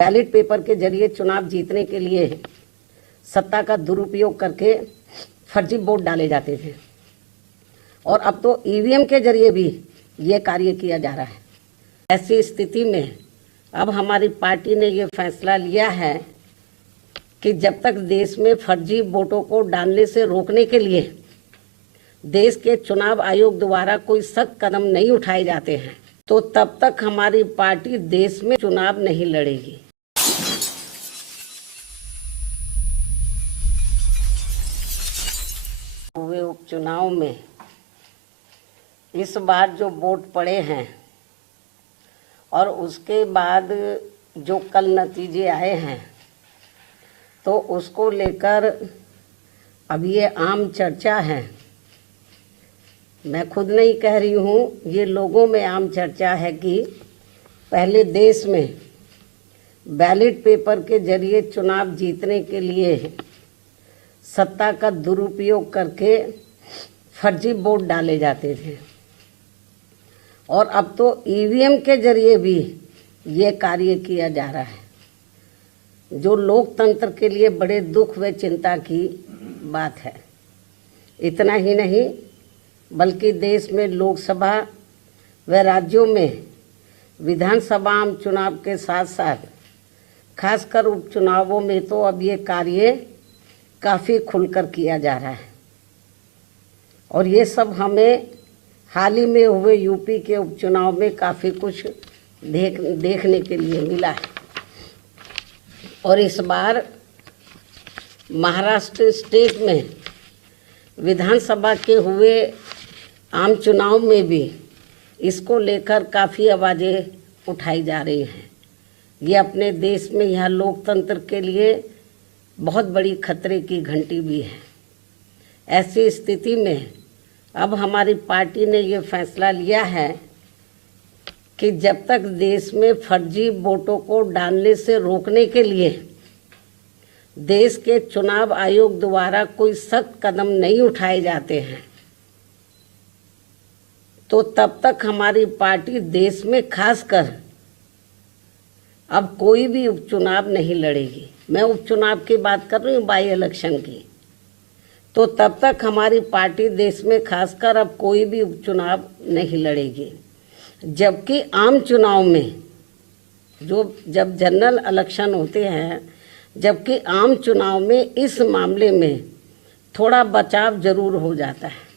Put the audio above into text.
Ballot paper के जरिए चुनाव जीतने के लिए सत्ता का दुरुपयोग करके फर्जी वोट डाले जाते थे और अब तो ईवीएम के जरिए भी ये कार्य किया जा रहा है। ऐसी स्थिति में अब हमारी पार्टी ने ये फैसला लिया है कि जब तक देश में फर्जी वोटों को डालने से रोकने के लिए देश के चुनाव आयोग द्वारा कोई सख्त कदम नहीं उठाए जाते हैं तो तब तक हमारी पार्टी देश में चुनाव नहीं लड़ेगी। हुए उपचुनाव में इस बार जो वोट पड़े हैं और उसके बाद जो कल नतीजे आए हैं तो उसको लेकर अब ये आम चर्चा है। मैं खुद नहीं कह रही हूँ, ये लोगों में आम चर्चा है कि पहले देश में बैलेट पेपर के जरिए चुनाव जीतने के लिए सत्ता का दुरुपयोग करके फर्जी वोट डाले जाते थे और अब तो ईवीएम के जरिए भी ये कार्य किया जा रहा है, जो लोकतंत्र के लिए बड़े दुख व चिंता की बात है। इतना ही नहीं बल्कि देश में लोकसभा व राज्यों में विधानसभा आम चुनाव के साथ साथ खासकर उपचुनावों में तो अब ये कार्य काफ़ी खुलकर किया जा रहा है और ये सब हमें हाल ही में हुए यूपी के उपचुनाव में काफ़ी कुछ देखने के लिए मिला है। और इस बार महाराष्ट्र स्टेट में विधानसभा के हुए आम चुनाव में भी इसको लेकर काफ़ी आवाज़ें उठाई जा रही हैं। ये अपने देश में यह लोकतंत्र के लिए बहुत बड़ी खतरे की घंटी भी है। ऐसी स्थिति में अब हमारी पार्टी ने ये फैसला लिया है कि जब तक देश में फर्जी वोटों को डालने से रोकने के लिए देश के चुनाव आयोग द्वारा कोई सख्त कदम नहीं उठाए जाते हैं तो तब तक हमारी पार्टी देश में खासकर अब कोई भी उपचुनाव नहीं लड़ेगी। मैं उपचुनाव की बात कर रही हूँ, बाई इलेक्शन की। तो तब तक हमारी पार्टी देश में खासकर अब कोई भी उपचुनाव नहीं लड़ेगी। जबकि आम चुनाव में जब जनरल इलेक्शन होते हैं, जबकि आम चुनाव में इस मामले में थोड़ा बचाव जरूर हो जाता है।